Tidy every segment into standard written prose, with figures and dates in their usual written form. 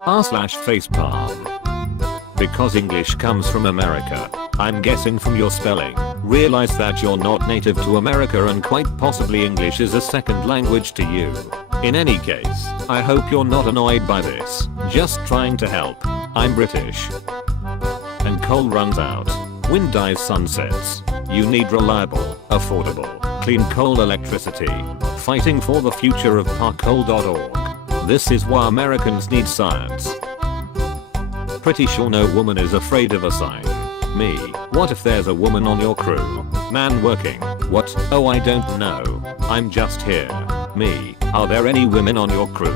r/facepalm. Because English comes from America. I'm guessing from your spelling. Realize that you're not native to America and quite possibly English is a second language to you. In any case, I hope you're not annoyed by this. Just trying to help. I'm British. And coal runs out. Wind dies, sun sets. You need reliable, affordable, clean coal electricity. Fighting for the future of parcoal.org. This is why Americans need science. Pretty sure no woman is afraid of a sign. Me. What if there's a woman on your crew? Man working. What? Oh, I don't know. I'm just here. Me. Are there any women on your crew?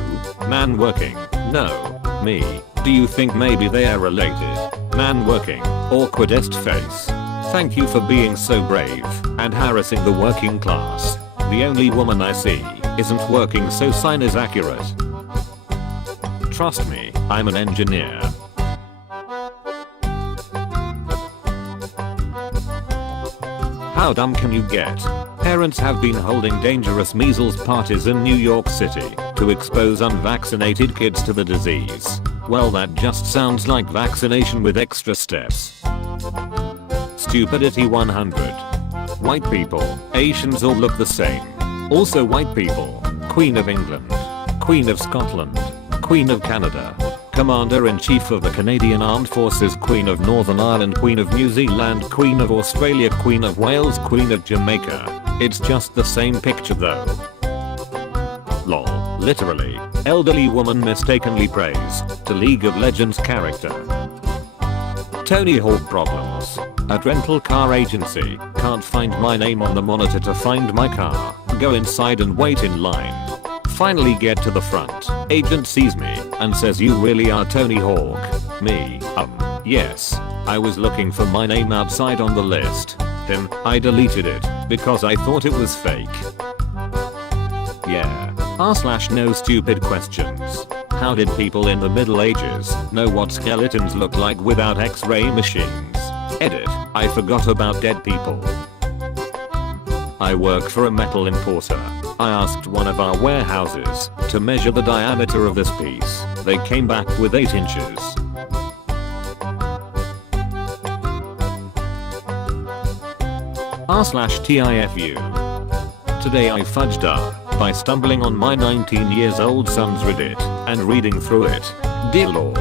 Man working. No. Me. Do you think maybe they are related? Man working. Awkwardest face. Thank you for being so brave and harassing the working class. The only woman I see isn't working, so sign is accurate. Trust me, I'm an engineer. How dumb can you get? Parents have been holding dangerous measles parties in New York City to expose unvaccinated kids to the disease. Well, that just sounds like vaccination with extra steps. Stupidity 100. White people, Asians all look the same. Also white people, Queen of England, Queen of Scotland, Queen of Canada, Commander-in-Chief of the Canadian Armed Forces, Queen of Northern Ireland, Queen of New Zealand, Queen of Australia, Queen of Wales, Queen of Jamaica. It's just the same picture though. Lol. Literally. Elderly woman mistakenly prays to League of Legends character. Tony Hawk problems. At rental car agency, can't find my name on the monitor to find my car. Go inside and wait in line. Finally get to the front. Agent sees me and says, "You really are Tony Hawk." Me. Yes. I was looking for my name outside on the list. Then I deleted it because I thought it was fake. Yeah. r/no stupid questions. How did people in the Middle Ages know what skeletons look like without X-ray machines? Edit. I forgot about dead people. I work for a metal importer. I asked one of our warehouses to measure the diameter of this piece. They came back with 8 inches. r/tifu. Today I fudged up by stumbling on my 19 years old son's Reddit and reading through it. Dear Lord.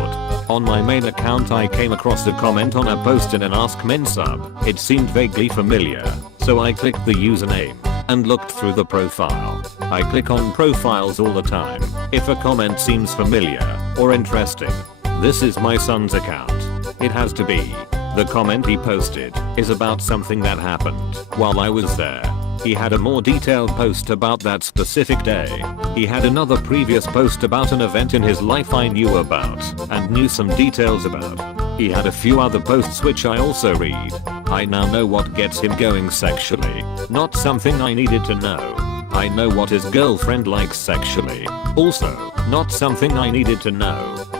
On my main account I came across a comment on a post in an Ask Men sub. It seemed vaguely familiar, so I clicked the username and looked through the profile. I click on profiles all the time if a comment seems familiar or interesting. This is my son's account. It has to be. The comment he posted is about something that happened while I was there. He had a more detailed post about that specific day. He had another previous post about an event in his life I knew about and knew some details about. He had a few other posts which I also read. I now know what gets him going sexually. Not something I needed to know. I know what his girlfriend likes sexually. Also, not something I needed to know.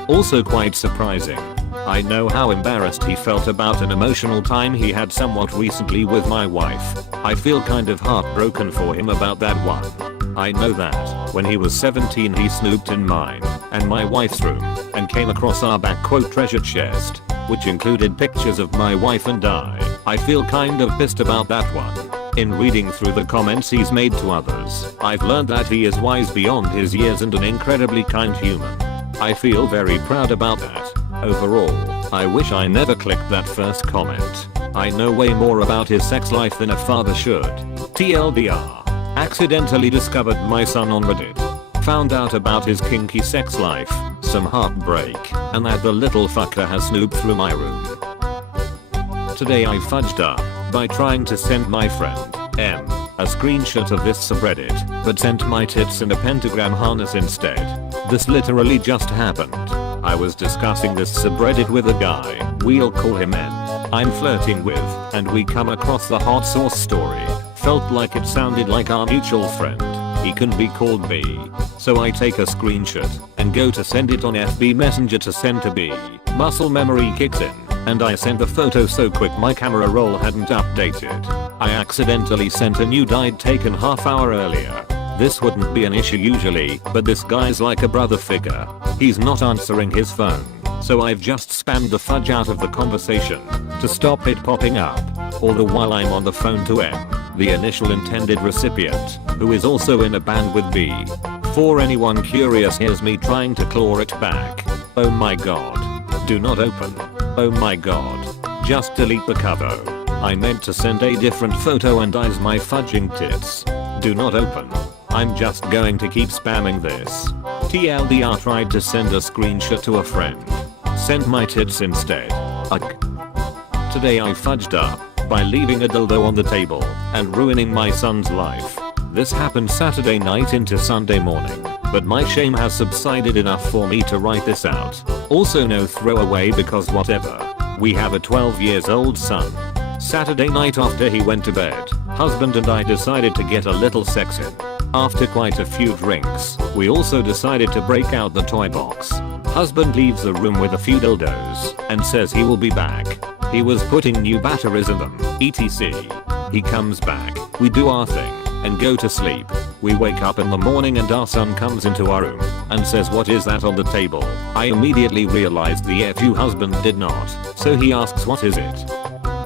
Also quite surprising. I know how embarrassed he felt about an emotional time he had somewhat recently with my wife. I feel kind of heartbroken for him about that one. I know that when he was 17 he snooped in mine and my wife's room and came across our treasure chest, which included pictures of my wife and I feel kind of pissed about that one. In reading through the comments he's made to others, I've learned that he is wise beyond his years and an incredibly kind human. I feel very proud about that. Overall, I wish I never clicked that first comment. I know way more about his sex life than a father should. TLDR. Accidentally discovered my son on Reddit. Found out about his kinky sex life, some heartbreak, and that the little fucker has snooped through my room. Today I fudged up by trying to send my friend, M, a screenshot of this subreddit, but sent my tits in a pentagram harness instead. This literally just happened. I was discussing this subreddit with a guy, we'll call him N, I'm flirting with, and we come across the hot sauce story. Felt like it sounded like our mutual friend. He can be called B. So I take a screenshot and go to send it on FB Messenger to send to B. Muscle memory kicks in, and I sent the photo so quick my camera roll hadn't updated. I accidentally sent a new died taken half hour earlier. This wouldn't be an issue usually, but this guy's like a brother figure. He's not answering his phone, so I've just spammed the fudge out of the conversation to stop it popping up. All the while I'm on the phone to M, the initial intended recipient, who is also in a band with B. For anyone curious, here's me trying to claw it back. Oh my god. Do not open. Oh my god. Just delete the cover. I meant to send a different photo and eyes my fudging tits. Do not open. I'm just going to keep spamming this. TLDR, tried to send a screenshot to a friend. Send my tits instead. Ugh. Today I fudged up by leaving a dildo on the table and ruining my son's life. This happened Saturday night into Sunday morning, but my shame has subsided enough for me to write this out. Also no throwaway because whatever. We have a 12 years old son. Saturday night after he went to bed, husband and I decided to get a little sex in. After quite a few drinks, we also decided to break out the toy box. Husband leaves the room with a few dildos and says he will be back. He was putting new batteries in them, etc. He comes back, we do our thing, and go to sleep. We wake up in the morning and our son comes into our room and says, "What is that on the table?" I immediately realized the FU husband did not, so he asks, "What is it?"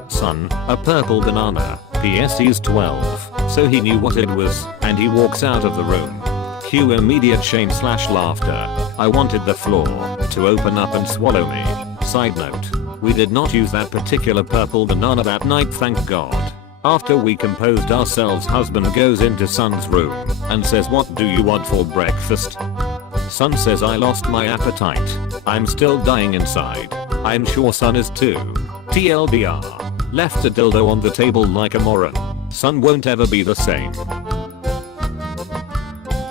"Son, a purple banana. PS he's 12, so he knew what it was, and he walks out of the room." Cue immediate shame/laughter. I wanted the floor to open up and swallow me. Side note, we did not use that particular purple banana that night, thank God. After we composed ourselves, husband goes into son's room and says, "What do you want for breakfast?" Son says, "I lost my appetite. I'm still dying inside." I'm sure son is too. TLDR. Left a dildo on the table like a moron. Son won't ever be the same.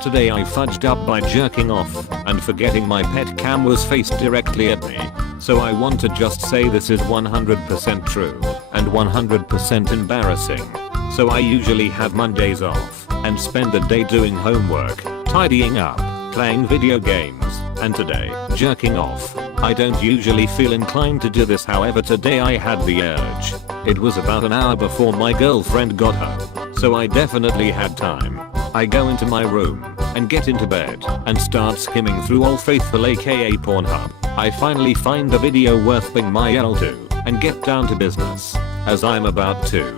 Today I fudged up by jerking off and forgetting my pet cam was faced directly at me. So I want to just say this is 100% true and 100% embarrassing. So I usually have Mondays off and spend the day doing homework, tidying up, playing video games, and today, jerking off. I don't usually feel inclined to do this, however today I had the urge. It was about an hour before my girlfriend got home, so I definitely had time. I go into my room and get into bed and start skimming through All Faithful aka Pornhub. I finally find a video worth paying my L to and get down to business. As I'm about to,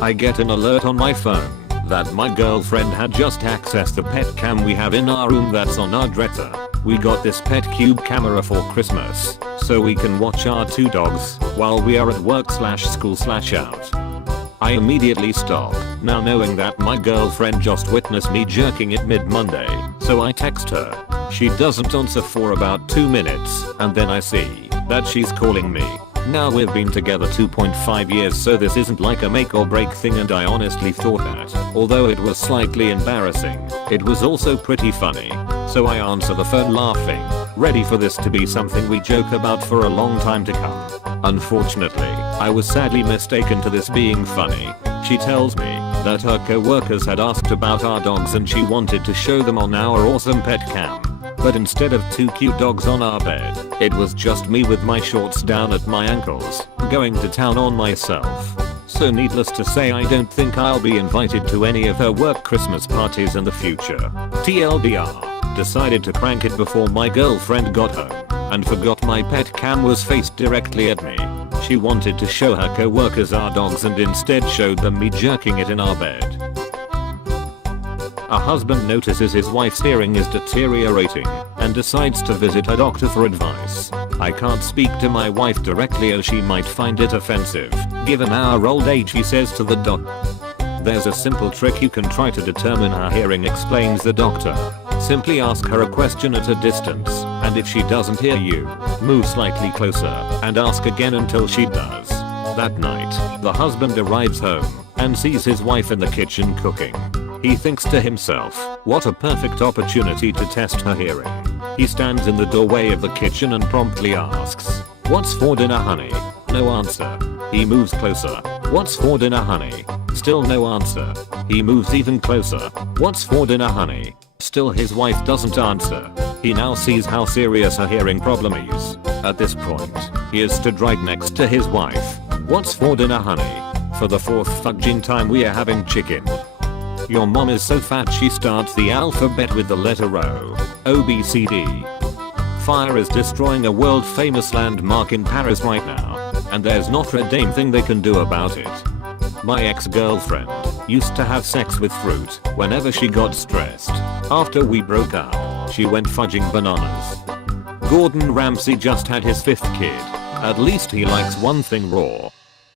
I get an alert on my phone that my girlfriend had just accessed the pet cam we have in our room that's on our dresser. We got this pet cube camera for Christmas, so we can watch our two dogs while we are at work/school/out. I immediately stop, now knowing that my girlfriend just witnessed me jerking it mid-Monday, so I text her. She doesn't answer for about 2 minutes, and then I see that she's calling me. Now we've been together 2.5 years, so this isn't like a make or break thing, and I honestly thought that, although it was slightly embarrassing, it was also pretty funny. So I answer the phone laughing, ready for this to be something we joke about for a long time to come. Unfortunately, I was sadly mistaken to this being funny. She tells me that her co-workers had asked about our dogs and she wanted to show them on our awesome pet cam. But instead of two cute dogs on our bed, it was just me with my shorts down at my ankles, going to town on myself. So needless to say, I don't think I'll be invited to any of her work Christmas parties in the future. TLDR. Decided to prank it before my girlfriend got home and forgot my pet cam was faced directly at me. She wanted to show her co-workers our dogs and instead showed them me jerking it in our bed. A husband notices his wife's hearing is deteriorating and decides to visit her doctor for advice. I can't speak to my wife directly as she might find it offensive, given our old age, he says to the doc. "There's a simple trick you can try to determine her hearing," explains the doctor. "Simply ask her a question at a distance, and if she doesn't hear you, move slightly closer and ask again until she does." That night, the husband arrives home and sees his wife in the kitchen cooking. He thinks to himself, what a perfect opportunity to test her hearing. He stands in the doorway of the kitchen and promptly asks, "What's for dinner, honey?" No answer. He moves closer. "What's for dinner, honey?" Still no answer. He moves even closer. "What's for dinner, honey?" Still his wife doesn't answer. He now sees how serious her hearing problem is. At this point, he is stood right next to his wife. "What's for dinner, honey?" For the fourth fudging time we are having chicken. Your mom is so fat she starts the alphabet with the letter O. O B C D. Fire is destroying a world famous landmark in Paris right now, and there's not a damn thing they can do about it. My ex-girlfriend used to have sex with fruit whenever she got stressed. After we broke up, she went fudging bananas. Gordon Ramsay just had his 5th kid. At least he likes one thing raw.